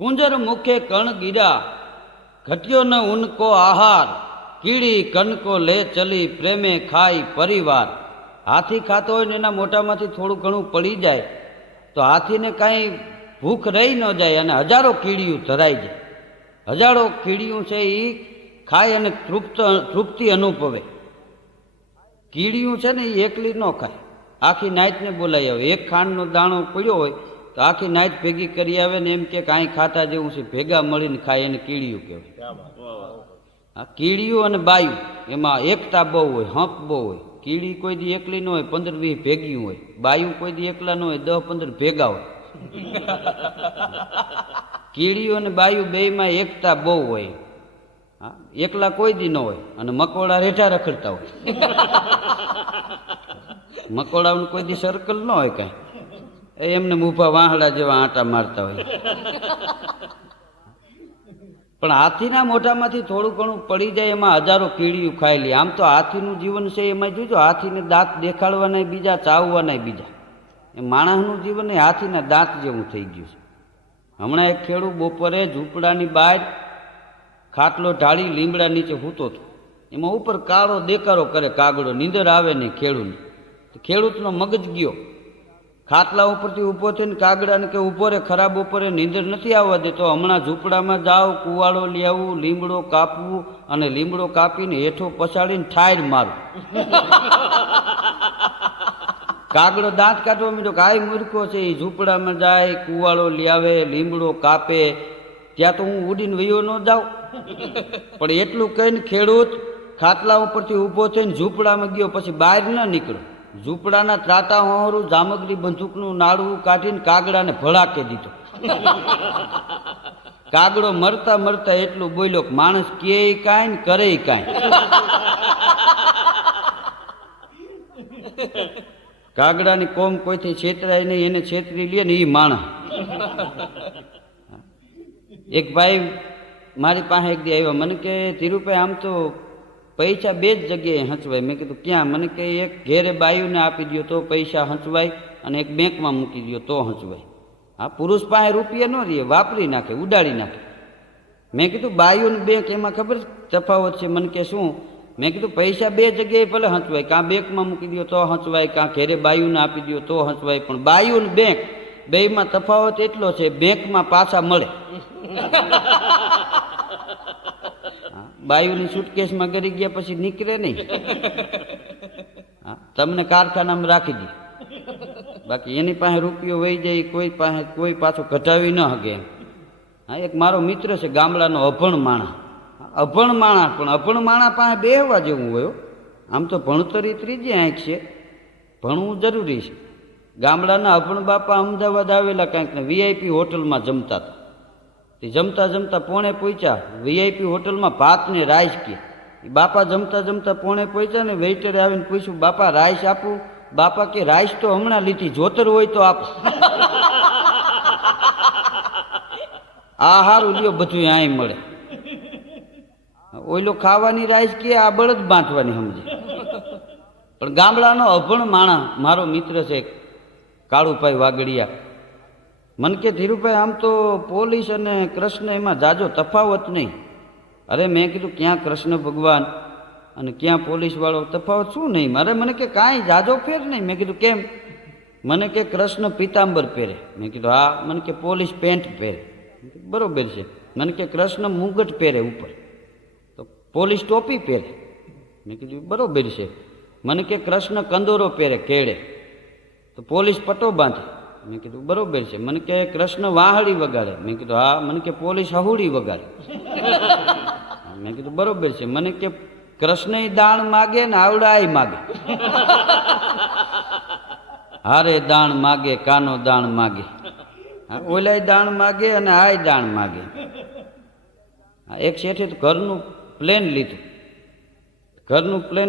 कुंजर मुखे कण गिरा घट्यो न उनको आहार कीड़ी कण को ले चली प्रेमे खाई परिवार। हाथी खातो होय ने एना मोटामांथी थोड़ुं घणुं पड़ी जाए तो हाथीने कांई भूख रही न जाए अने हजारों कीड़ियों धराई जाए। हजारों कीड़ियों छे ई खाय अने तृप्ति अनुभवे। कीड़ियों छे ने ई एकली न खाय, आखी नाईट ने बोलाई आवे। एक खांडनो दाणो पड्यो होय तो आखी नाईट भेगी करी आवे ने एम के कांई खाता जेवुं छे, भेगा मळीने खाय एने कीड़ियों कहेवाय। कीड़ियों अने बायु एमां एकता बहु होय, हंप बहु होय। कीड़ी कोई दी एकली न होय, 15-20 भेगी होय। बायु कोई दी एकला न होय, 10-15 भेगा होय। कीड़ियों अने बायु बेयमां एकता बहु होय। एकला कोई दी न होय अने मकोड़ा रेठा रखड़ता होय। मकोड़ाओने कोई दी सर्कल न होय कांई, एमने ऊभा वाहड़ा जेवा आंटा मारता होय। पण हाथीना मोढामांथी थोड़ुं घणुं पड़ी जाय एमां हजारों कीड़ियों खाई ले। आम तो हाथीनुं जीवन छे एमां जोजो, हाथीने दांत देखाड़वानाय बीजा, चाववानाय बीजा। माणसनुं जीवन ए हाथीना दांत जेवुं थई गयुं छे। हमणां एक खेडू बपोरे झूंपड़ानी बहार खाटलो ढाળી લીમડા નીચે હૂતો હતો। એમાં ઉપર કાળો દેકારો કરે કાગડો, નીંદર આવે નહીં ખેડૂને। તો ખેડૂતનો મગજ ગયો, ખાટલા ઉપરથી ઊભો થઈને કાગડાને કે ઊભો રે, ખરાબ બપોરે નીંદર નથી આવવા દેતો, હમણાં ઝૂંપડામાં જાવ, કુવાડો લઈ આવું, લીમડો કાપવું અને લીમડો કાપીને હેઠો પછાડીને ઠાયર મારું। કાગડો દાંત કાઢવા માંડ્યો કે આ મૂર્ખો છે, એ ઝૂંપડામાં જાય, કુવાડો લઈ આવે, લીમડો કાપે, ત્યાં તો હું ઉડીને વયો ન જાઉં। પણ એટલું કહીને ખેડૂત ખાટલા ઉપરથી ઊભો થઈને ઝૂંપડામાં ગયો, પછી બહાર ન નીકળ્યો। ઝૂંપડાના ત્રાટા હોરું જામગરી બંદૂકનું નાડું કાઢીને કાગડાને ભડાકે દીધો। કાગડો મરતા મરતા એટલું બોલ્યો કે માણસ કે કાંઈ ને કરે કાંઈ। કાગડાની કોમ કોઈથી છેતરાય નહીં, એને છેતરી લે ને એ માણસ। એક ભાઈ મારી પાસે એક દી આવ્યા, મને કે ધીરુભાઈ આમ તો પૈસા બે જ જગ્યાએ હંચવાય। મેં કીધું ક્યાં? મને કે એક ઘેરે બાયુને આપી દો તો પૈસા હંચવાય અને એક બેંકમાં મૂકી દો તો હંચવાય। હા, પુરુષ પાસે રૂપિયા ન રહે, વાપરી નાખે, ઉડાડી નાખે। મેં કીધું બાયુને બેંક એમાં ખબર તફાવત છે? મને કે શું? મેં કીધું પૈસા બે જગ્યાએ ભલે હંચવાય, કાં બેંકમાં મૂકી દો તો હંચવાય, કાં ઘેરે બાયુને આપી દો તો હંચવાય, પણ બાયુ ને બેંક બેયમાં તફાવત એટલો છે, બેંકમાં પાછા મળે। બાયુની સુટકેસમાં ગરી ગયા પછી નીકળે નહીં। તમને કારખાનામાં રાખી દે, બાકી એની પાસે રૂપિયો વહી જાય, કોઈ પાછો ઘટાવી ન શકે। હા, એક મારો મિત્ર છે ગામડાનો અભણ માણા, અભણ માણા, પણ અભણ માણા પાસે બેહવા જેવું હોય। આમ તો ભણતરી ત્રીજી આંખ છે, ભણવું જરૂરી છે। ગામડાના અભણ બાપા અમદાવાદ આવેલા કાંઈક ને વીઆઈપી હોટલમાં જમતા હતા। જમતા જમતા પોણે પહોંચ્યા વીઆઈપી હોટલમાં ભાત ને રાઈસ કે બાપા જમતા જમતા પોણે પહોંચ્યા ને વેઇટરે આવીને પૂછ્યું, બાપા રાઈસ આપું? બાપા કે રાઈસ તો હમણાં લીધી, જોતર હોય તો આપો। આ હારું લ્યો, બધું આય મળે। ઓઈલો ખાવાની રાઈસ કે આ બળદ બાંધવાની સમજે। પણ ગામડાનો અભણ માણા મારો મિત્ર છે કાળુભાઈ વાગડિયા, મન કે ધીરુભાઈ આમ તો પોલીસ અને કૃષ્ણ એમાં જાજો તફાવત નહીં। અરે મેં કીધું ક્યાં કૃષ્ણ ભગવાન અને ક્યાં પોલીસ વાળો તફાવત શું નહીં? મારે મને કે કાંઈ જાજો ફેર નહીં। મેં કીધું કેમ? મને કે કૃષ્ણ પીતાંબર પહેરે। મેં કીધું હા। મને કે પોલીસ પેન્ટ પહેરે। બરોબર છે। મને કે કૃષ્ણ મુગટ પહેરે ઉપર, તો પોલીસ ટોપી પહેરે। મેં કીધું બરોબર છે। મને કે કૃષ્ણ કંદોરો પહેરે કેળે, તો પોલીસ પટ્ટો બાંધે। મેં કીધું બરોબર છે। મને કે કૃષ્ણ વાહડી વગાડે। મેં કીધું હા। મને કે પોલીસ હહુડી વગાડે। મેં કીધું બરોબર છે। મને કે કૃષ્ણ દાણ માગે ને આવડાય માગે। હારે દાણ માગે, કાનો દાણ માગે, ઓલાય દાણ માગે અને આય દાણ માગે। એક શેઠે ઘરનું પ્લેન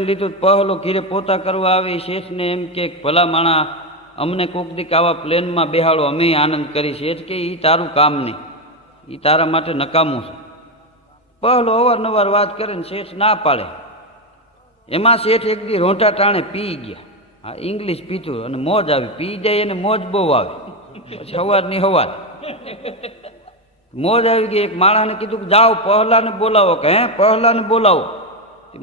લીધું, પહેલો ઘીરે પોતા કરવા આવે શેઠને એમ કે ભલા માણા અમને કોક દીક આવા પ્લેનમાં બેહાડો, અમે આનંદ કરી। શેઠ કે એ તારું કામ નહીં, એ તારા માટે નકામું છે। પહેલો અવારનવાર વાત કરે ને શેઠ ના પાડે। એમાં શેઠ એક દી રોંઢા ટાણે પી ગયા। હા, ઇંગ્લિશ પીધું અને મોજ આવી, પી જાય એને મોજ બહુ આવે, પછી સવારની સવાર। મોજ આવી ગઈ. એક માણસને કીધું કે જાઓ પહલાને બોલાવો. કે હે પહલાને બોલાવો.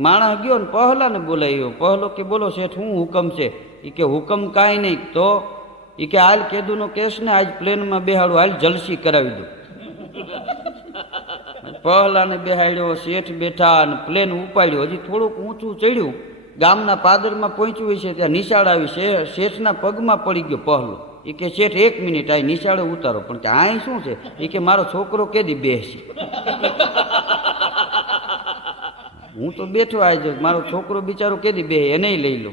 માણસ ગયો ને પહલાને બોલાવ્યો. પહલો કે બોલો શેઠ શું હુકમ છે? એ કે હુકમ કાંઈ નહીં. તો એ કે હાલ કેદુનો કેસ ને આજ પ્લેનમાં બેહાડું, હાલ જલસી કરાવી દઉં. પહલાને બેહાડ્યો, શેઠ બેઠા અને પ્લેન ઉપાડ્યો. હજી થોડુંક ઊંચું ચડ્યું, ગામના પાદરમાં પહોંચ્યું છે, ત્યાં નિશાળ આવી. શેઠના પગમાં પડી ગયો પહલો. એ કે શેઠ 1 મિનિટ આ નિશાળે ઉતારો. પણ કે આ શું છે? એ કે મારો છોકરો કેદી બેસી. હું તો બેઠો આજ, મારો છોકરો બિચારો કેદી બે એને લઈ લો.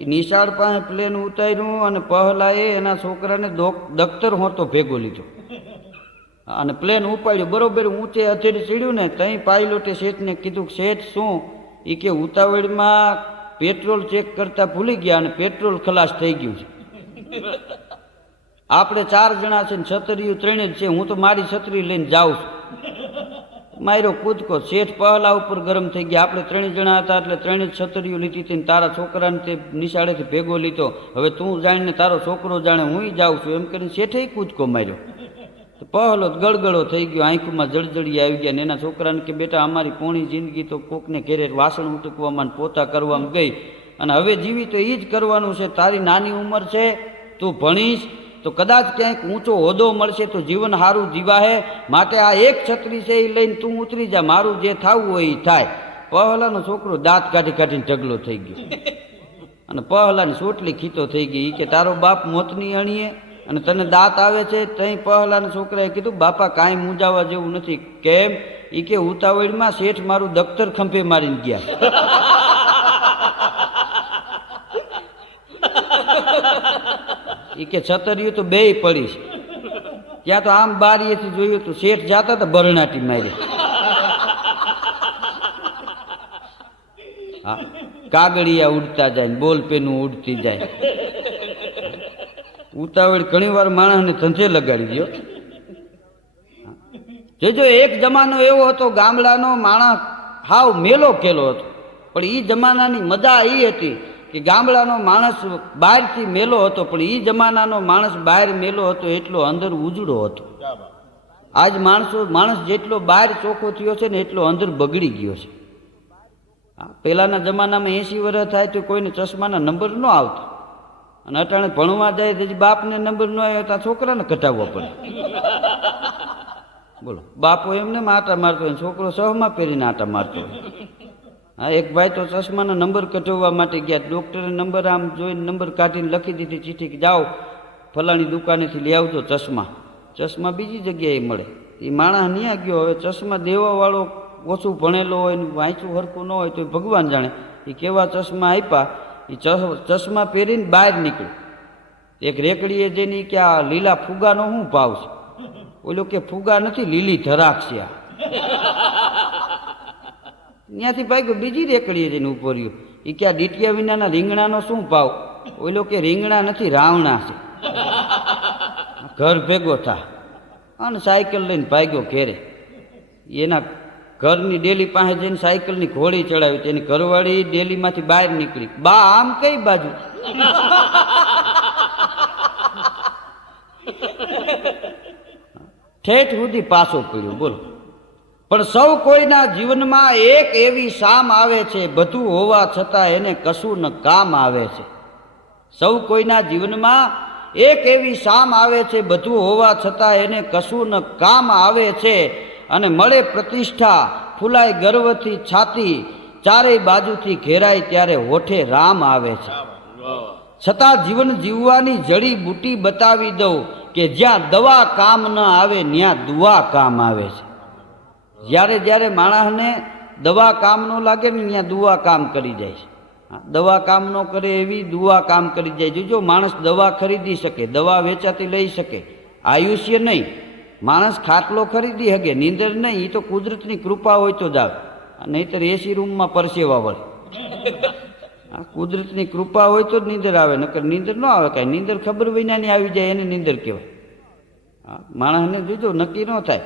એ નિશાળ પાસે પ્લેન ઉતાર્યું અને પહલાએ એના છોકરાને દખ્તર હોતો ભેગો લીધો અને પ્લેન ઉપાડ્યું. બરોબર ઊંચે અથેડી ચડ્યું ને ત્યાં પાયલોટે શેઠને કીધું શેઠ શું? એ કે ઉતાવળમાં પેટ્રોલ ચેક કરતા ભૂલી ગયા અને પેટ્રોલ ખલાસ થઈ ગયું છે. આપણે 4 જણા છે ને છતરીયું 3 જ છે. હું તો મારી છતરી લઈને જાઉં છું. માર્યો કૂદકો. શેઠ પહલા ઉપર ગરમ થઈ ગયા. આપણે 3 જણા હતા એટલે 3 જ છતરીઓ લીધી હતી. તારા છોકરાને તે નિશાળેથી ભેગો લીધો. હવે તું જાણીને તારો છોકરો જાણે હું જાઉં છું એમ કરીને શેઠે કૂદકો માર્યો. પહલો ગળગળો થઈ ગયો, આંખમાં જળજળી આવી ગયા. ને એના છોકરાને કે બેટા અમારી પૂર્ણી જિંદગી તો કોકને ઘેરે વાસણ ઉટકવામાં પોતા કરવામાં ગઈ અને હવે જીવી તો એ જ કરવાનું છે. તારી નાની ઉંમર છે, તું ભણીશ તો કદાચ ક્યાંક ઊંચો હોદ્દો મળશે તો જીવન સારું જીવાહે. માટે આ એક છત્રી છે એ લઈને તું ઉતરી જા, મારું જે થવું હોય એ થાય. પહલાનો છોકરો દાંત કાઢી કાઢીને ઢગલો થઈ ગયો અને પહલાની સોટલી ખીતો થઈ ગઈ. કે તારો બાપ મોતની અણીએ અને તને દાંત આવે છે. તઈ પહલાના છોકરાએ કીધું બાપા કાંઈ મૂંઝાવા જેવું નથી. કેમ? એ કે ઉતાવળમાં શેઠ મારું દખ્તર ખંભે મારીને ગયા. એ કે છતરીયું તો બેય પડી છે. ત્યાં તો આમ બારીએથી જોયું તો શેઠ જાતા હતા બરણાટી મારી. હા, કાગળિયા ઉડતા જાય ને બોલ પેનું ઉડતી જાય. ઉતાવળ ઘણી વાર માણસને ધંધે લગાડી દો. જો એક જમાનો એવો હતો ગામડાનો માણસ હાવ મેલો કેલો હતો. પણ એ જમાનાની મજા એ હતી કે ગામડાનો માણસ બહારથી મેલો હતો પણ એ જમાનાનો માણસ બહાર મેલો હતો એટલો અંદર ઉજળો હતો. આજ માણસ જેટલો બહાર ચોખ્ખો થયો છે ને એટલો અંદર બગડી ગયો છે. પહેલાના જમાનામાં 80 વર્ષ થાય તો કોઈને ચશ્માના નંબર ન આવતા અને અટાણે ભણવા જાય તો બાપને નંબર ન આવ્યો તો છોકરાને કઢાવવો પડે. બોલો, બાપો એમને આટા મારતો હોય, છોકરો સહમાં પહેરીને આટા મારતો હોય. હા, એક ભાઈ તો ચશ્માના નંબર કઢાવવા માટે ગયા. ડૉક્ટરે નંબર આમ જોઈને નંબર કાઢીને લખી દીધી ચીઠી કે જાઓ ફલાણી દુકાનેથી લઈ આવજો ચશ્મા. ચશ્મા બીજી જગ્યાએ મળે. એ માણસ ન્યા ગયો. હવે ચશ્મા દેવાવાળો ઓછું ભણેલો હોય ને વાંચું હરખું ન હોય તો ભગવાન જાણે. એ કેવા ચશ્મા આપ્યા. એ ચશ્મા પહેરીને બહાર નીકળ્યું. એક રેકડીએ જઈને કે આ લીલા ફુગાનો શું ભાવ છે? ઓલો કે ફુગા નથી, લીલી ધરાક છે આ. ત્યાંથી ભાગ્યો બીજી રેકડીએ જઈને ઉભો રહ્યો. એ કે આ ડીટિયા વિનાના રીંગણાનો શું ભાવ? ઓલો કે રીંગણા નથી, રાવણા છે. ઘર ભેગો થા અને સાયકલ લઈને ભાગ્યો ઘેરે. એના ઘરની ડેલી પાસે જઈને સાયકલની ઘોડી ચડાવી. તેની ઘરવાળી ડેલીમાંથી બહાર નીકળી. બા આમ કઈ બાજુ? ઠેઠ સુધી પાછો પડ્યો. બોલો, પણ સૌ કોઈના જીવનમાં એક એવી શામ આવે છે બધું હોવા છતાં એને કશું ન કામ આવે છે. સૌ કોઈના જીવનમાં એક એવી શામ આવે છે બધું હોવા છતાં એને કશું ન કામ આવે છે. અને મળે પ્રતિષ્ઠા, ફૂલાય ગર્વથી છાતી, ચારેય બાજુથી ઘેરાય ત્યારે હોઠે રામ આવે છે. છતાં જીવન જીવવાની જડી બુટી બતાવી દઉં કે જ્યાં દવા કામ ન આવે ત્યાં દુઆ કામ આવે છે. જ્યારે જ્યારે માણસને દવા કામ ન લાગે ને ત્યાં દુઆ કામ કરી જાય છે. દવા કામ ન કરે એવી દુઆ કામ કરી જાય. જો માણસ દવા ખરીદી શકે, દવા વેચાતી લઈ શકે, આયુષ્ય નહીં. માણસ ખાટલો ખરીદી શકે, નીંદર નહીં. એ તો કુદરતની કૃપા હોય તો જ આવે, નહીંતર એસી રૂમમાં પરસેવા વળે. કુદરતની કૃપા હોય તો જ નીંદર આવે, નકર નીંદર ન આવે. કાંઈ નીંદર ખબર વિનાની આવી જાય એને નીંદર કહેવાય. માણસને જોજો નક્કી ન થાય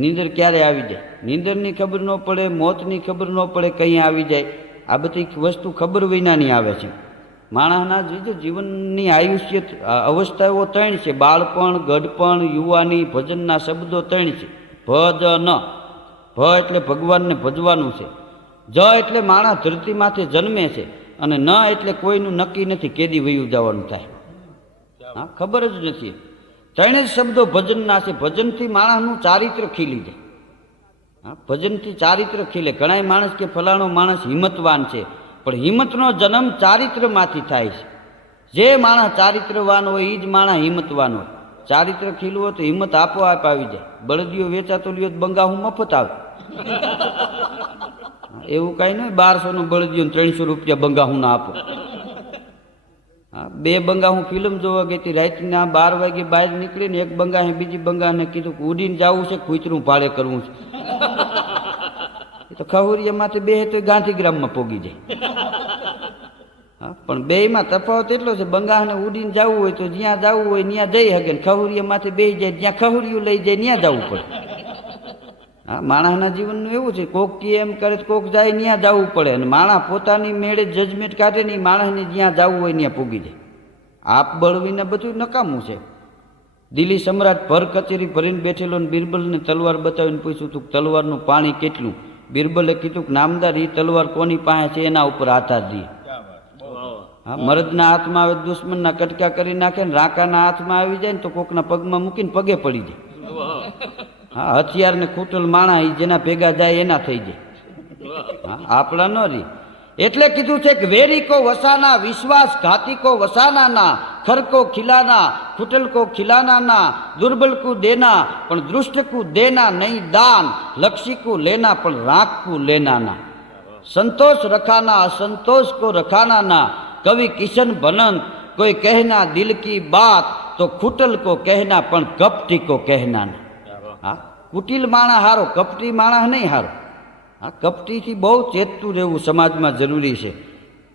નીંદર ક્યારે આવી જાય. નીંદરની ખબર ન પડે, મોતની ખબર ન પડે, કંઈ આવી જાય. આ બધી વસ્તુ ખબર વિનાની આવે છે. માણસના જોજો જીવનની આયુષ્ય અવસ્થાઓ 3 છે: બાળપણ, ગઢપણ, યુવાની, ભજનના શબ્દો 3 છે. ભજન. ભ એટલે ભગવાનને ભજવાનું છે. જ એટલે માણસ ધરતીમાંથી જન્મે છે. અને ન એટલે કોઈનું નક્કી નથી કેદી વયું જવાનું થાય. હા, ખબર જ નથી. ત્રણે જ શબ્દો ભજનના છે. ભજનથી માણસનું ચારિત્ર ખીલી જાય. હા, ભજનથી ચારિત્ર ખીલે. ઘણા માણસ કે ફલાણો માણસ હિંમતવાન છે, પણ હિંમતનો જન્મ ચારિત્રમાંથી થાય છે. જે માણસ ચારિત્રવાન હોય એ જ માણસ હિંમતવાન હોય. ચારિત્ર ખીલવું હોય તો હિંમત આપોઆપ આવી જાય. બળદીઓ વેચાતો લ્યો તો બંગાહું મફત આવે. એવું કાંઈ નહીં 1200 બળદીઓ 300 રૂપિયા બંગાહું ના આપો. હા, 2 બંગાહું ફિલ્મ જોવા ગઈ હતી. રાતના 12 વાગે બહાર નીકળીને એક બંગાહે બીજી બંગાહને કીધું કે ઉડીને જવું છે, કૂતરું ભાડે કરવું છે. તો ખહુરિયામાંથી બે તો ગાંધીગ્રામમાં પોગી જાય. હા, પણ બેયમાં તફાવત એટલો છે, બંગાહને ઉડીને જવું હોય તો જ્યાં જવું હોય ત્યાં જઈ શકે, ખહુરિયામાંથી બેસી જાય જ્યાં ખહુરિયું લઈ જાય ત્યાં જવું પડે. હા, માણસના જીવનનું એવું છે, કોક કી એમ કરે કોક જાય ત્યાં જવું પડે. અને માણસ પોતાની મેળે જજમેન્ટ કાઢે નહીં, માણસને જ્યાં જવું હોય ત્યાં પૂગી જાય. આપ બળવીને બધું નકામું છે. દિલ્હી સમ્રાટ ભર કચેરી ભરીને બેઠેલો ને બિરબલને તલવાર બતાવીને પૂછ્યું તું તલવારનું પાણી કેટલું. બિરબલે કીધું કે નામદાર એ તલવાર કોની પાસે છે એના ઉપર આધાર દઈએ. હા, મરદના હાથમાં આવે દુશ્મનના કટકા કરી નાખે ને રાકાના હાથમાં આવી જાય ને તો કોકના પગમાં મૂકીને પગે પડી જાય. હા, હથિયાર ને ખૂટલ માણા જેના ભેગા જાય એના થઈ જાય. હા, આપણા ન રહી. એટલે કીધું છે કે વેરી કો વસાના, વિશ્વાસ ઘાતી કો વસાના ના, ખર કો ખિલાના, ખૂટલ કો ખિલાના ના, દુર્બલ કો દેના પણ દૃષ્ટ કો દેના નહીં દાન, લક્ષી કો લેના પણ રાખ કો લેના ના, સંતોષ રખાના असंतोष को रखाना ना, कवि किशन भनंत कोई कहना दिल की बात तो खूटल को कहना पण कपटी को कहना ना. હા, કુટિલ માણસ હારો, કપટી માણસ નહીં હારો. હા, કપટીથી બહુ ચેતતું રહેવું સમાજમાં જરૂરી છે.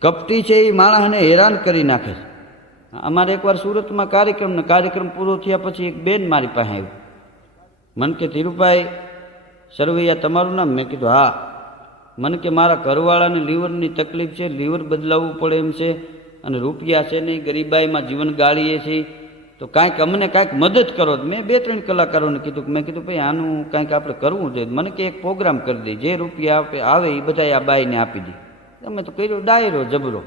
કપટી છે એ માણસને હેરાન કરી નાખે છે. અમારે એકવાર સુરતમાં કાર્યક્રમ પૂરો થયા પછી એક બેન મારી પાસે આવ્યું. મને કે ધીરુભાઈ સરવૈયા તમારું નામ? મેં કીધું હા. મને કે મારા ઘરવાળાને લીવરની તકલીફ છે, લીવર બદલાવવું પડે એમ છે, અને રૂપિયા છે નહીં, ગરીબાઈમાં જીવન ગાળીએ છીએ, તો કાંઈક અમને કાંઈક મદદ કરો. મેં 2-3 કલાકારોને કીધું કે મેં કીધું ભાઈ આનું કાંઈક આપણે કરવું જોઈએ. મને કે એક પ્રોગ્રામ કરી દઈએ, જે રૂપિયા આવે એ બધા આ બાઈને આપી દઈએ. અમે તો કર્યો ડાયરો જબરો.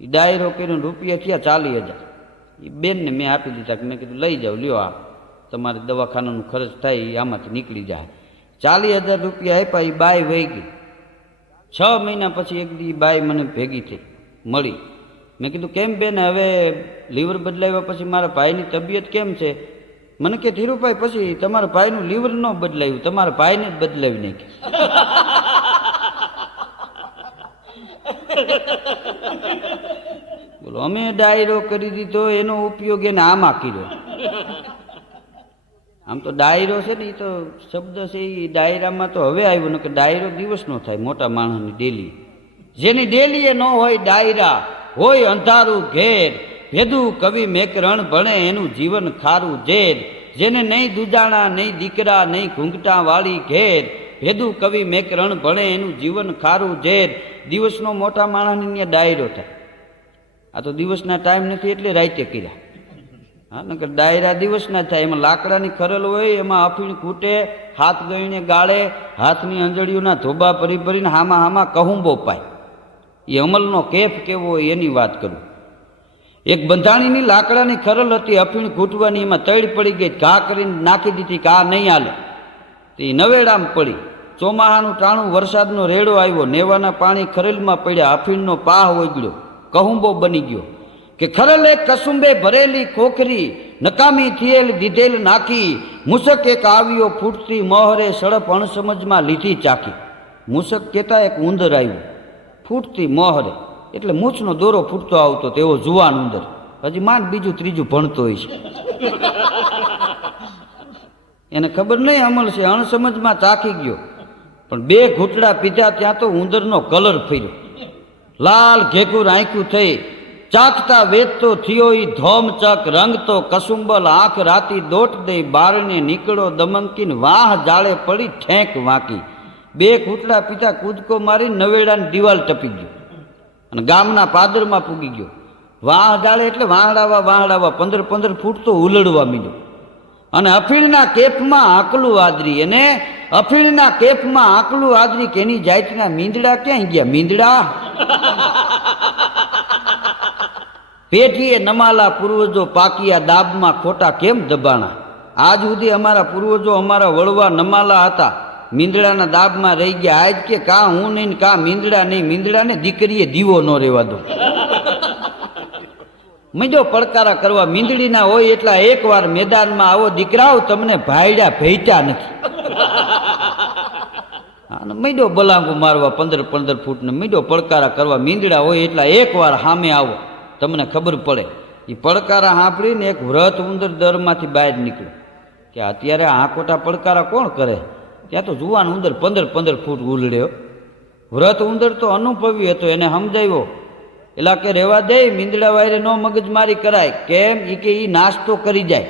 એ ડાયરો કર્યો, રૂપિયા થયા 40,000. એ બેનને મેં આપી દીધા કે મેં કીધું લઈ જાઓ, લ્યો આ તમારે દવાખાનાનું ખર્ચ થાય એ આમાંથી નીકળી જાય. 40,000 રૂપિયા આપ્યા. એ બાઈ વહી ગઈ. 6 મહિના પછી એક દી બાઈ મને ભેગી થઈ મળી. મેં કીધું કેમ બેન, હવે લીવર બદલાવ્યા પછી મારા ભાઈની તબિયત કેમ છે? મને કે ધીરુભાઈ પછી તમારા ભાઈનું લીવર ન બદલાવ્યું, તમારા ભાઈને જ બદલાવી નાખી. બોલો, અમે ડાયરો કરી દીધો, એનો ઉપયોગ એને આમાં કર્યો. આમ તો ડાયરો છે ને એ તો શબ્દ છે, એ ડાયરામાં તો હવે આવ્યો ને કે ડાયરો દિવસનો થાય મોટા માણસની ડેલી. જેની ડેલી એ ન હોય ડાયરા, હોય અંધારું ઘેર, ભેદું કવિ મેકરણ ભણે એનું જીવન ખારું ઝેર. જેને નહીં દુજાણા નહીં દીકરા નહીં ઘૂંઘટા વાળી ઘેર, ભેદું કવિ મેકરણ ભણે એનું જીવન ખારું ઝેર. દિવસનો મોટા માણસની ત્યાં ડાયરો થાય. આ તો દિવસના ટાઈમ નથી એટલે રાતે કર્યા. હા, નકર ડાયરા દિવસના થાય. એમાં લાકડાની ખરલ હોય, એમાં અફીણ ખૂટે, હાથ ગઈને ગાળે, હાથની અંજળીઓના ધોબા ભરી ભરીને હામાં કહુંબો પાય. એ અમલનો કેફ કેવો હોય એની વાત કરું. એક બંધાણીની લાકડાની ખરલ હતી, અફીણ ખૂટવાની, એમાં તળ પડી ગઈ, ઘા કરીને નાખી દીધી કે આ નહીં હાલે. તો એ નવેડામ પડી. ચોમાહાનું ટાણું, વરસાદનો રેડો આવ્યો, નેવાના પાણી ખરેલમાં પડ્યા, અફીણનો પાહ ઓગળ્યો, કહુંબો બની ગયો. કે ખરલ એક કસુંબે ભરેલી ખોખરી, નકામી થયેલ દીધેલ નાખી, મૂસક એક આવ્યો ફૂટતી મોહરે, સડપ અણસમજમાં લીધી ચાખી. મૂસક કહેતા એક ઉંદર આવ્યું ફૂટતી મોહરે, એટલે મૂછનો દોરો ફૂટતો આવતો, તેવો જુવાન ઉંદર, હજી માંડ બીજું ત્રીજું ભણતો હોય છે. એને ખબર નહીં અમલ છે, અણસમજમાં ચાખી ગયો. પણ 2 ઘૂંટડા પીધા ત્યાં તો ઉંદરનો કલર ફર્યો, લાલ ઘેકુર આંખ્યું થઈ. ચાખતા વેદ તો થયો ઈ ધોમચક, રંગ તો કસુંબલ, આંખ રાતી દોટ દઈ, બારણે નીકળો દમનકીન, વાહ જાળે પડી ઠેંક વાંકી. 2 ઘૂંટડા પીતા કૂદકો મારી નવેડાની દિવાલ ટપી ગયો અને ગામના પાદરમાં પૂગી ગયો. વાહ જાળે એટલે વાહડાવા 15-15 ફૂટ તો ઉલડવા મીડ્યો. અને અફીણના કેફમાં આકલું આદરી, અને અફીણના કેફમાં આકલું આદરી કે એની જાતના મીંદડા ક્યાં ગયા? મીંદડા પેઢીએ નમાલા પૂર્વજો પાકિયા દાબમાં ખોટા કેમ દબાણા? આજ સુધી અમારા પૂર્વજો અમારા વળવા નમાલા હતા, મીંદડાના દાબમાં રહી ગયા. આજ કે કા હું નહીં કા મીંદડા નહીં, મીંદડાને દીકરીએ દીવો ન રહેવા દો. મીંડો પડકારા કરવા મીંદડીના હોય એટલા એકવાર મેદાનમાં આવો, દીકરાઓ તમને ભાઈડા ભેટા નથી. મીંડો બલાંગુ મારવા 15-15 ફૂટને મીંડો પડકારા કરવા મીંદડા હોય એટલા એકવાર સામે આવો, તમને ખબર પડે. એ પડકારા સાંભળીને એક વ્રત ઉંદર દરમાંથી બહાર નીકળ્યો કે અત્યારે આંકોટા પડકારા કોણ કરે? ત્યાં તો જુવાન ઉંદર 15-15 ફૂટ ઉલડ્યો. વ્રત ઉંદર તો અનુભવી હતો, એને સમજાવ્યો એલા કે રેવા દે, મીંદડા વાયરે નો મગજમારી કરાય. કેમ? ઈ કે ઈ નાસ્તો કરી જાય.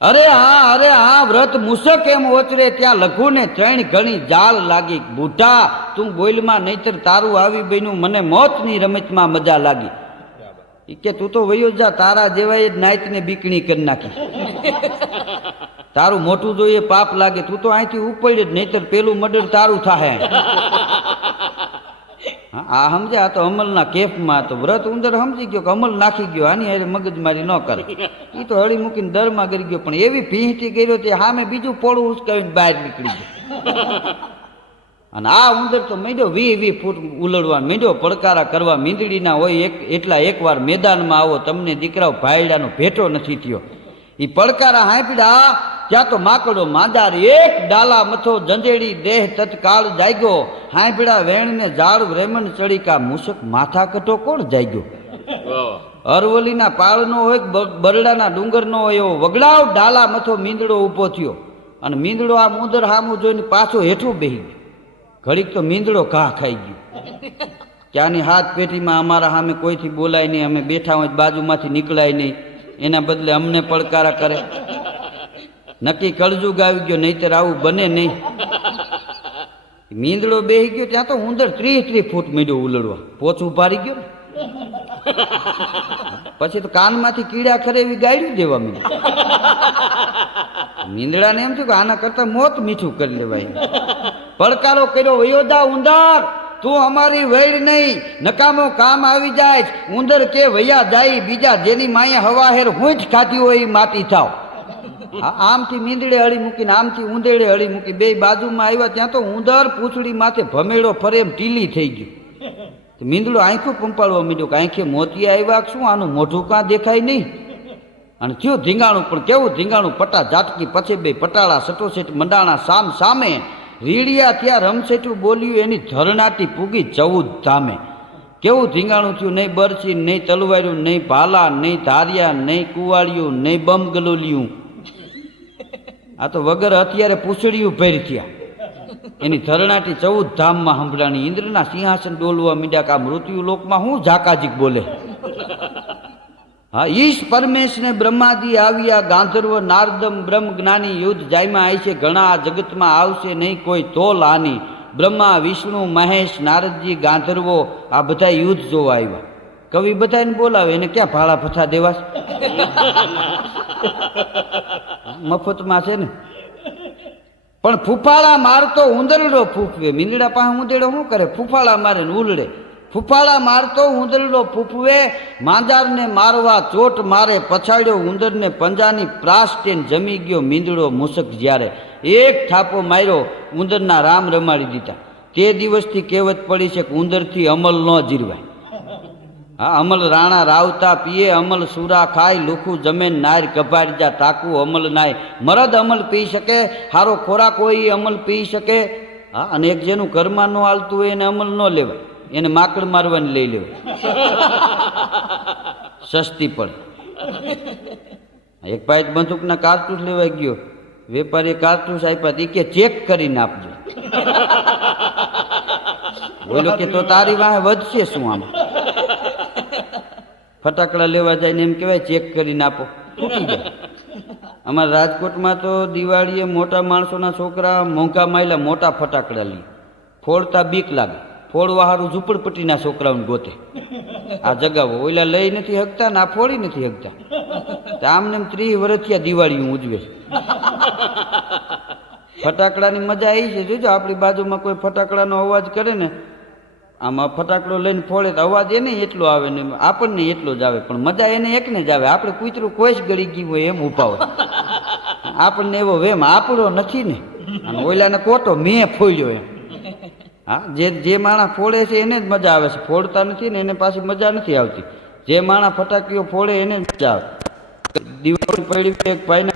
અરે હા વ્રત મુસક એમ ઓચરે ત્યાં લઘુ ને 3 ઘણી જાળ લાગી. બુઢા તું બોલમાં નહીતર તારું આવી બન્યું, મને મોતની રમતમાં મજા લાગી. ઈ કે તું તો વયો જા, તારા જેવાય જ નાઈતને બીકણી કરી નાખી. તારું મોટું જોઈએ પાપ લાગે, તું તો અહીંથી ઉપડ જ, નહીતર પેલું મર્ડર તારું થાય. આ સમજ્યા? તો અમલના કેફમાં હતો. વ્રત ઉંદર સમજી ગયો કે અમલ નાખી ગયો, આની હારે મગજમારી ન કરે. એ તો હળી મૂકીને દરમાં કરી ગયો, પણ એવી ભીંચી કર્યો તે સામે બીજું પોળું ઉચકાવીને બહાર નીકળી ગયો. અને આ ઉંદર તો માંડ્યો 20-20 ફૂટ ઉલડવા, માંડ્યો પડકારા કરવા મીંદડીના હોય એટલા એકવાર મેદાનમાં આવો, તમને દીકરાઓ ભાઈડાનો ભેટો નથી થયો. એ પડકારા હાંપડા ત્યાં તો માકડો માંદાર એક ડાલા મથો જંજેડી દેહ તત્કાળ જાગ્યો. હાંપડા વેણને ઝાડ રેમન ચડીકા મૂસક માથા કટો કોણ જાગ્યો? અરવલીના પાળનો હોય બરડાના ડુંગરનો હોય એવો વગડાવ ડાલા મથો મીંદડો ઊભો થયો. અને મીંદડો આ મુંદર સામું જોઈને પાછો હેઠું બેહી ગયો. ઘડીક તો મીંદડો ઘા ખાઈ ગયો. ત્યાંની હાથ પેટીમાં અમારા સામે કોઈથી બોલાય નહીં, અમે બેઠા હોય બાજુમાંથી નીકળાય નહીં, એના બદલે અમને પડકારા કરે. નક્કી કળજુગ આવી ગયો, નહીતર આવું બને નહીં. મીંદડો બેહી ગયો ત્યાં તો ઉંદર 30-30 ફૂટ મીંડો ઉલડવા પોચું ભારી ગયો. પછી તો કાનમાંથી કીડા ખરે એવી ગાયડું દેવા મીંડ્યું. મીંદડાને એમ થયું કે આના કરતા મોત મીઠું કરી લેવાય. પડકારો કર્યો, વયોદા ઉંદર તું અમારી વૈર નહીં, નકામો કામ આવી જાય. ઉંદર કે વૈયા જાય, બીજા જેની માએ હવાહેર હું જ ખાધી હોય એ માટી થાવ. આમથી મીંદડે હળી મૂકીને આમથી ઉંદેડે હળી મૂકી, બે બાજુમાં આવ્યા ત્યાં તો ઉંદર પૂંછડી માથે ભમેડો ફરે એમ ટીલી થઈ ગયું. મીંદડો આંખું પંપાળવા મીંડ્યો કે આંખે મોતી આવ્યા, શું આનું મોઢું કાં દેખાય નહીં? અને થયું ધીંગાણું, પણ કેવું ધીંગાણું! પટા ઝાટકી પછી બે પટાળા સટોસેટ મંડાણા સામ સામે. રીડિયા ત્યાં રમસેટું બોલ્યું, એની ધરણાટી પૂગી 14 ધામે. કેવું ધીંગાણું થયું! નહીં બરછી, નહીં તલવાર્યું, નહીં ભાલા, નહીં ધારિયા, નહીં કુવાળિયું, નહીં બમ ગલોલિયું. આ તો વગર અત્યારે પૂછડિયું ભેર થયા. એની ધરણાટી 14 ધામમાં સંભળાણી. ઇન્દ્રના સિંહાસન ડોલવા મીડ્યા. કા મૃત્યુ લોકમાં હું ઝાકાજીક બોલે. હા, ઈશ પરમેશ ને બ્રહ્માજી આવ્યા, ગાંધર્વ નારદમ બ્રહ્મ જ્ઞાની યુદ્ધ જાયમાં આવી છે ઘણા, આ જગતમાં આવશે નહીં કોઈ તોલ આની. બ્રહ્મા વિષ્ણુ મહેશ નારદજી ગાંધર્વો આ બધા યુદ્ધ જોવા આવ્યા. કવિ બધાને બોલાવે, એને ક્યાં ભાડા ભથ્થા દેવા? મફતમાં છે ને. પણ ફૂફાળા મારતો ઉંદરડો ફૂફવે. મીંદડા પાસે ઉંદેડો શું કરે? ફૂફાળા મારે ને ઉલડે. ફૂફાળા મારતો ઉંદરડો ફૂફવે, માંજારને મારવા ચોટ મારે પછાડ્યો ઉંદરને પંજાની પ્રાસ્ટેન જમી ગયો મીંદડો મૂસક. જ્યારે એક થાપો માર્યો ઉંદરના રામ રમાડી દીધા. તે દિવસથી કહેવત પડી છે કે ઉંદરથી અમલ ન જીરવાય. હા, અમલ રાણા રાવતા પીએ, અમલ સુરા ખાય, લુખું જમેન નાર કભારી જા ટાકું અમલ નાય. મરદ અમલ પી શકે, હારો ખોરાક હોય અમલ પી શકે. હા, અને એક જેનું ઘરમાં ન હાલતું હોય એને અમલ ન લેવાય, એને માકડ મારવાની લઈ લેવાય, સસ્તી પડે. એક ભાઈ બંદૂકના કારતૂસ લેવા ગયો, વેપારીએ કારતૂસ આપ્યા, કે ચેક કરીને આપજો. બોલો કે તો તારી વાહે વધશે શું? આમ ફટાકડા લેવા જાય ને એમ કહેવાય ચેક કરીને આપો, ફૂટી જાય. અમારા રાજકોટમાં તો દિવાળીએ મોટા માણસોના છોકરા મોંઘા માયલા મોટા ફટાકડા લે, ફોડતા બીક લાગે. ફોડવા હારું ઝૂંપડપટ્ટીના છોકરાઓને ગોતે. આ જગાવો, ઓલા લઈ નથી શકતા ને આ ફોડી નથી શકતા. આમને 30 વર્ષથી આ દિવાળી ઉજવે છે. ફટાકડાની મજા એ છે, જોજો આપણી બાજુમાં કોઈ ફટાકડાનો અવાજ કરે ને, આમાં ફટાકડો લઈને ફોડે તો અવાજ એને એટલો આવે ને આપણને એટલો જ આવે, પણ મજા એને એકને જ આવે. આપણે કૂતરું કોઈ જ ગળી ગયું હોય એમ ઊભા હોય, આપણને એવો વેમ આપણો નથી ને. અને ઓલાને કોટો મેં ફોડ્યો એમ. હા, જે માણસ ફોડે છે એને જ મજા આવે છે, ફોડતા નથી ને એને પાછી મજા નથી આવતી. જે માણસ ફટાકીઓ ફોડે એને જ મજા આવે. દિવાળી પડી, એક ભાઈને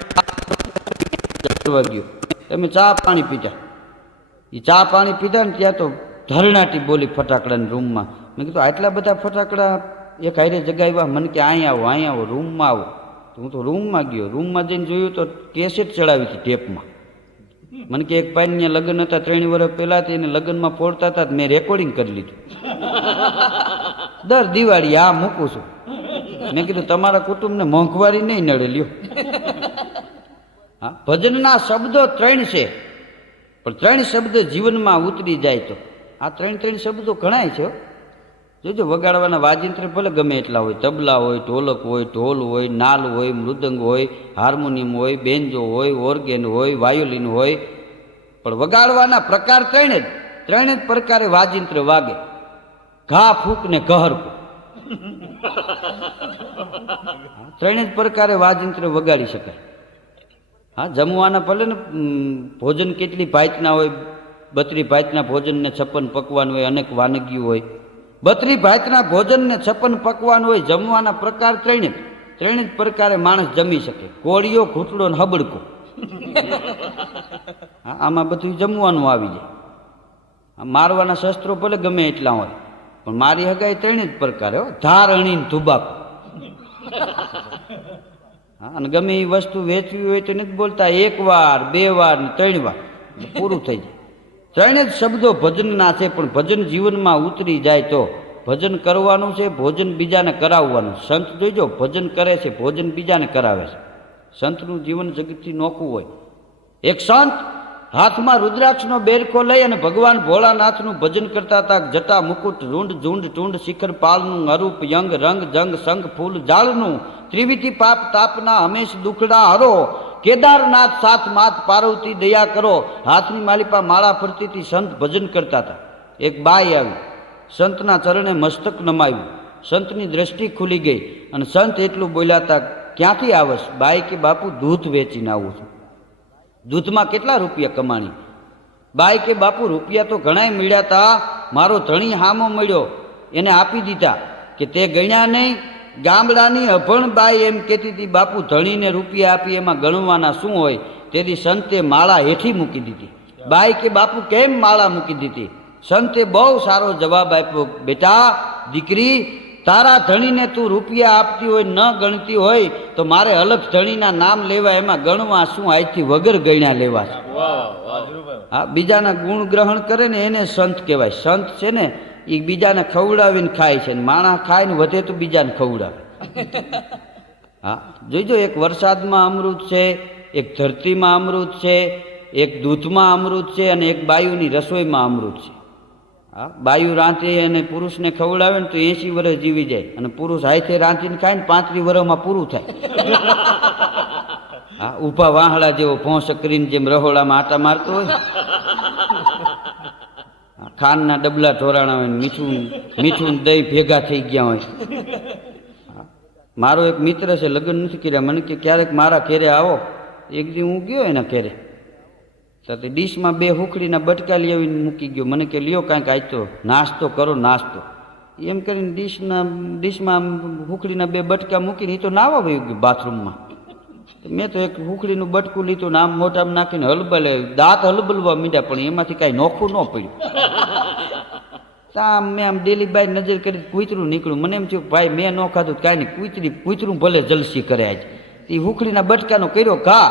ગયો, તમે ચા પાણી પીતા, એ ચા પાણી પીતા ને ત્યાં તો ધરણાટી બોલી ફટાકડાની રૂમમાં. મેં કીધું આટલા બધા ફટાકડા એક હારે જગાવ્યા? મને કે અહીંયા આવો રૂમમાં આવો. તો હું તો રૂમમાં ગયો, રૂમમાં જઈને જોયું તો કેસેટ ચડાવી હતી ટેપમાં. મને કે એક ભાઈ ત્યાં લગ્ન હતા 3 વર્ષ પહેલા, એને લગ્નમાં ફોડતા હતા, મેં રેકોર્ડિંગ કરી લીધું. દર દિવાળી આ મૂકું છું. મેં કીધું તમારા કુટુંબને મોંઘવારી નહીં નડે લ્યો. હા, ભજનના શબ્દો 3 છે, પણ 3 શબ્દ જીવનમાં ઉતરી જાય તો આ 3 શબ્દો ઘણાય છે. જોજો, વગાડવાના વાજિંત્ર ભલે ગમે એટલા હોય, તબલા હોય, ઢોલક હોય, ઢોલ હોય, નાલ હોય, મૃદંગ હોય, હાર્મોનિયમ હોય, બેન્જો હોય, ઓર્ગેન હોય, વાયોલિન હોય, પણ વગાડવાના પ્રકાર 3 જ પ્રકારે વાજિંત્ર વાગે. ઘા ફૂક ને કહર ફૂક, 3 જ પ્રકારે વાજિંત્ર વગાડી શકાય. હા, જમવાના ભલે ને ભોજન કેટલી ભાતના હોય, 32 ભાતના ભોજનને 56 પકવાન હોય, અનેક વાનગીઓ હોય. 32 ભાતના ભોજનને 56 પકવાન હોય, જમવાના પ્રકાર 3 જ પ્રકારે માણસ જમી શકે. કોળિયો, ઘૂંટડો ને હબડકો. હા, આમાં બધું જમવાનું આવી જાય. મારવાના શસ્ત્રો ભલે ગમે એટલા હોય, પણ મારી હગાઈ 3 જ પ્રકારે હો. ધાર અણીને ધુબાકો. હા, અને ગમે એ વસ્તુ વેચવી હોય તો નથી બોલતા 1 વાર 2 વાર ને 3 વાર, પૂરું થઈ જાય. 3 જ શબ્દો ભજનના છે, પણ ભજન જીવનમાં ઉતરી જાય તો ભજન કરવાનું છે, ભોજન બીજાને કરાવવાનું. સંત જોઈજો, ભજન કરે છે, ભોજન બીજાને કરાવે છે. સંતનું જીવન જગતથી નોખું હોય. એક સંત હાથમાં રુદ્રાક્ષનો બેરખો લઈ અને ભગવાન ભોળાનાથનું ભજન કરતા હતા. જટા મુકુટ રૂંડ ઝુંડ ટુંડ શિખર પાલનું અરૂપ યંગ રંગ જંગ સંગ ફૂલ જાળનું ત્રિવિધિ પાપ તાપના હંમેશ દુખડા હરો કેદારનાથ સાથ માત પાર્વતી દયા કરો. હાથની માલિપા માળા ફરતીથી સંત ભજન કરતા હતા. એક બાઈ આવી, સંતના ચરણે મસ્તક નમાવ્યું. સંતની દ્રષ્ટિ ખુલી ગઈ અને સંત એટલું બોલ્યા હતા, ક્યાંથી આવશ? બાઈ કે બાપુ દૂધ વેચીને આવું છું. દૂધમાં કેટલા રૂપિયા કમાણી? બાઈ કે બાપુ રૂપિયા તો ઘણાય મળ્યા હતા, મારો ધણી હામો મળ્યો, એને આપી દીધા. કે તે ગણ્યા નહીં? ગામડાની અભણ બાઈ એમ કહેતી હતી, બાપુ ધણીને રૂપિયા આપી એમાં ગણવાના શું હોય? તેથી સંતે માળા હેઠી મૂકી દીધી. બાઈ કે બાપુ કેમ માળા મૂકી દીધી? સંતે બહુ સારો જવાબ આપ્યો, બેટા દીકરી, તારા ધણીને તું રૂપિયા આપતી હોય, ન ગણતી હોય તો મારે અલગ ધણીના નામ લેવા, એમાં ગણવા શું? આજથી વગર ગણ્યા લેવા છે. હા, બીજાના ગુણ ગ્રહણ કરે ને એને સંત કહેવાય. સંત છે ને એ બીજાને ખવડાવીને ખાય છે, માણસ ખાય ને વધે તો બીજાને ખવડાવે. હા, જોઈજો, એક વરસાદમાં અમૃત છે, એક ધરતીમાં અમૃત છે, એક દૂધમાં અમૃત છે, અને એક બાયુની રસોઈમાં અમૃત છે. હા, બાયુ રાંધે અને પુરુષને ખવડાવે ને તો 80 વર્ષ જીવી જાય, અને પુરુષ હાથે રાંધીને ખાય ને 35 વર્ષમાં પૂરું થાય. હા, ઊભા વાહડા જેવો ભોંસ કરીને જેમ રહોડામાં આટા મારતો હોય, ખાંડના ડબલા ઢોરાણા હોય, મીઠું દહીં ભેગા થઈ ગયા હોય. મારો એક મિત્ર છે, લગ્ન નથી કર્યા, મને કે ક્યારેક મારા ઘેરે આવો. એક દી હું ગયો એના ઘેરે, તો તે ડીશમાં 2 હુખડીના બટકા લઈ આવીને મૂકી ગયો. મને કે લ્યો કાંઈક આજ તો નાસ્તો કરો, નાસ્તો. એમ કરીને ડીશમાં હુખડીના 2 બટકા મૂકીને એ તો નાવા વયું ગયું બાથરૂમમાં. મેં તો એક હુખડીનું બટકું લીધું ને આમ મોઢામાં નાખીને હલબલે, દાંત હલબલવા મીડ્યા, પણ એમાંથી કાંઈ નોખું ન પડ્યું. આમ મેં આમ ડેલીબાઈ નજર કરી, કૂતરું નીકળ્યું. મને એમ થયું ભાઈ મેં ન ખાધું કાંઈ નહીં, કૂતરું ભલે જલસી કરે આજ. એ હુખડીના બટકાનો કર્યો ઘા.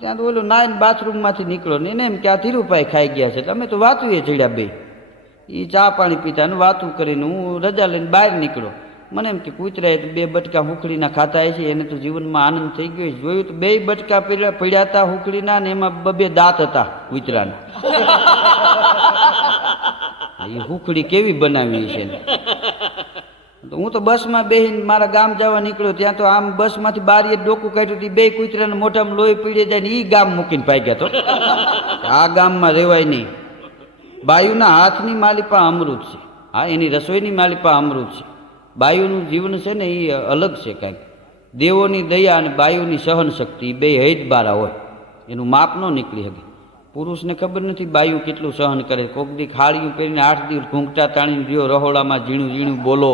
ત્યાં તો ઓલું નાઈને બાથરૂમમાંથી નીકળો ને એને એમ કે આ ધીરુભાઈ ખાઈ ગયા છે. અમે તો વાતું એ ચડ્યા 2. એ ચા પાણી પીતા ને વાતું કરીને હું રજા લઈને બહાર નીકળ્યો. મને એમ કે કૂતરાએ 2 બટકા હુખડીના ખાતા છે, એને તો જીવનમાં આનંદ થઈ ગયો. જોયું તો 2 બટકા પડ્યા હતા હુખડીના, ને એમાં 2 દાંત હતા કૂતરાના. એ હુખડી કેવી બનાવી છે? તો હું તો બસમાં બેહીને મારા ગામ જવા નીકળ્યો, ત્યાં તો આમ બસમાંથી બારીએ ડોકું કાઢ્યું હતી, બે કૂતરાને મોઢામાં લોહી પીડી જાય ને એ ગામ મૂકીને ભાગ્યા તો આ ગામમાં રહેવાય નહીં. બાયુના હાથની માલિપા અમૃત છે. હા, એની રસોઈની માલિપા અમૃત છે. બાયુનું જીવન છે ને એ અલગ છે કાંઈક. દેવોની દયા અને બાયુની સહન શક્તિ એ બે હૈદ બારા હોય, એનું માપ ન નીકળી શકે. પુરુષને ખબર નથી બાયુ કેટલું સહન કરે. કોક દી ખાડીયું પહેરીને 8 દિવસ ઘૂંઘટા તાણીને રહ્યો રહોડામાં, ઝીણું ઝીણું બોલો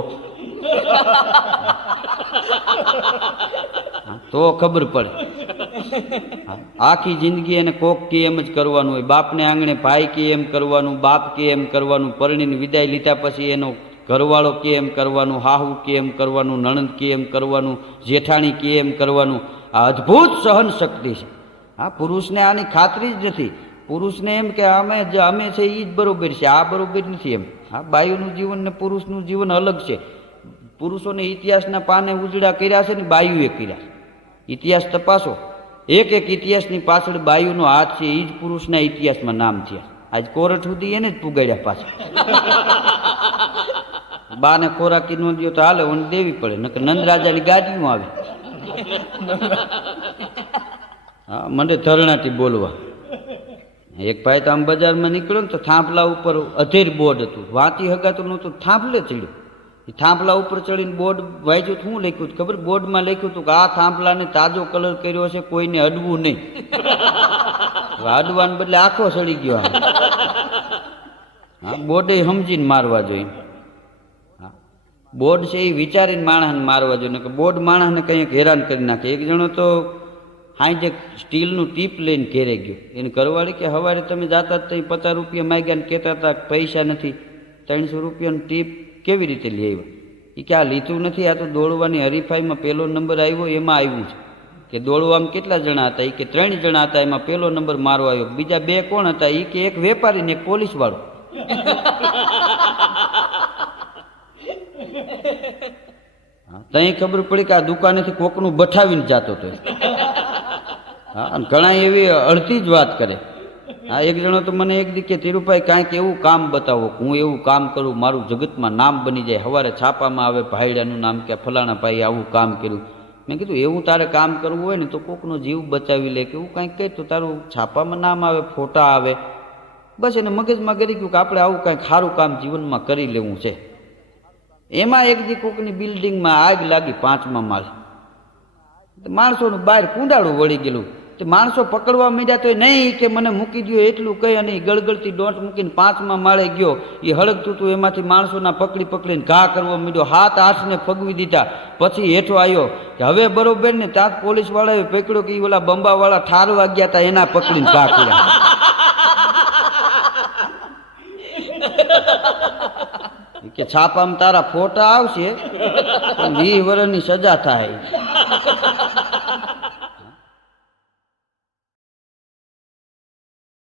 તો ખબર પડે. આખી જિંદગી એને કોક કે એમ જ કરવાનું હોય. બાપને આંગણે ભાઈ કે એમ કરવાનું, બાપ કે એમ કરવાનું, પરણીને વિદાય લીધા પછી એનો ઘરવાળો કે એમ કરવાનું, હાહુ કે એમ કરવાનું, નણંદ કે એમ કરવાનું, જેઠાણી કે એમ કરવાનું. આ અદ્ભુત સહન શક્તિ છે. હા, પુરુષને આની ખાતરી જ નથી. પુરુષને એમ કે અમે છે એ જ બરોબર છે, આ બરોબર નથી એમ. હા, બાયુનું જીવન ને પુરુષનું જીવન અલગ છે. પુરુષોને ઇતિહાસના પાને ઉજળા કર્યા છે ને બાયુએ કર્યા. ઇતિહાસ તપાસો, એક એક ઇતિહાસની પાછળ બાયુનો હાથ છે. એ જ પુરુષના ઇતિહાસમાં નામ થયા. આજ કોરઠ સુધી એને જ પુગાડ્યા પાછા. બાને ખોરાકી નો દો તો હાલે, ઓને દેવી પડે, નકર નંદરાજાની ગાડીમાં આવે. હા, મને ધરણાથી બોલવા. એક ભાઈ તો આમ બજારમાં નીકળ્યો ને તો થાંભલા ઉપર અધેર બોર્ડ હતું, વાંચી હગાતું નહોતું, થાંભલે ચડ્યું. એ થાંભલા ઉપર ચડીને બોર્ડ વાંચ્યું. શું લખ્યું ખબર? બોર્ડમાં લખ્યું હતું કે આ થાંભલાને તાજો કલર કર્યો છે, કોઈને અડવું નહીં. અડવાને બદલે આખો સડી ગયો. હા, બોર્ડે સમજીને મારવા જોઈએ. હા, બોર્ડ છે એ વિચારીને માણસને મારવા જોઈએ, કે બોર્ડ માણસને કંઈક હેરાન કરી નાખે. એક જણો તો હાઈ સ્ટીલનું ટીપ લઈને ઘેરે ગયો. એને ઘરવાળી કે સવારે તમે જાતા તો 50 રૂપિયા માગ્યા ને કહેતા હતા પૈસા નથી, 300 રૂપિયાનું ટીપ કેવી રીતે લઈ આવ્યા? એ કે આ લીધું નથી, આ તો દોડવાની હરીફાઈમાં પહેલો નંબર આવ્યો એમાં આવ્યું છે. કે દોડવામાં કેટલા જણા હતા? એ કે 3 જણા હતા, એમાં પહેલો નંબર મારો આવ્યો. બીજા 2 કોણ હતા? એ કે એક વેપારી ને એક પોલીસ વાળો. તઈ ખબર પડી કે આ દુકાનેથી કોકનું બઠાવીને જતો હતો. હા, ઘણા એવી અડધી જ વાત કરે. હા, એક જણો તો મને એક દી કે ધીરુભાઈ કાંઈક એવું કામ બતાવો, હું એવું કામ કરું મારું જગતમાં નામ બની જાય. સવારે છાપામાં આવે ભાઈડાનું નામ કે ફલાણા ભાઈ આવું કામ કર્યું. મેં કીધું એવું તારે કામ કરવું હોય ને તો કોકનો જીવ બચાવી લે કે એવું કાંઈક કહે તો તારું છાપામાં નામ આવે, ફોટા આવે. બસ એને મગજમાં કરી ગયું કે આપણે આવું કાંઈક સારું કામ જીવનમાં કરી લેવું છે. એમાં એક દી કોકની બિલ્ડિંગમાં આગ લાગી 5મા માળે. માણસોનું બહાર કુંડાળું વળી ગયેલું. તે માણસો પકડવા માંડ્યા તો નહીં કે મને મૂકી દો એટલું કહી અને ગળગળતી ડોંટ મૂકીને 5મા માળે ગયો. એ હળગતું હતું, એમાંથી માણસોના પકડીને ઘા કરવા માંડ્યો. 7-8 ને ફગવી દીધા. પછી હેઠો આવ્યો કે હવે બરોબર ને. ત્યાં પોલીસ વાળાએ પકડ્યો કે ઓલા બંબા વાળા ઠારવા ગયા હતા એના પકડીને ઘા કર્યા. કે છાપામાં તારા ફોટા આવશે 20 વર્ષની સજા થાય.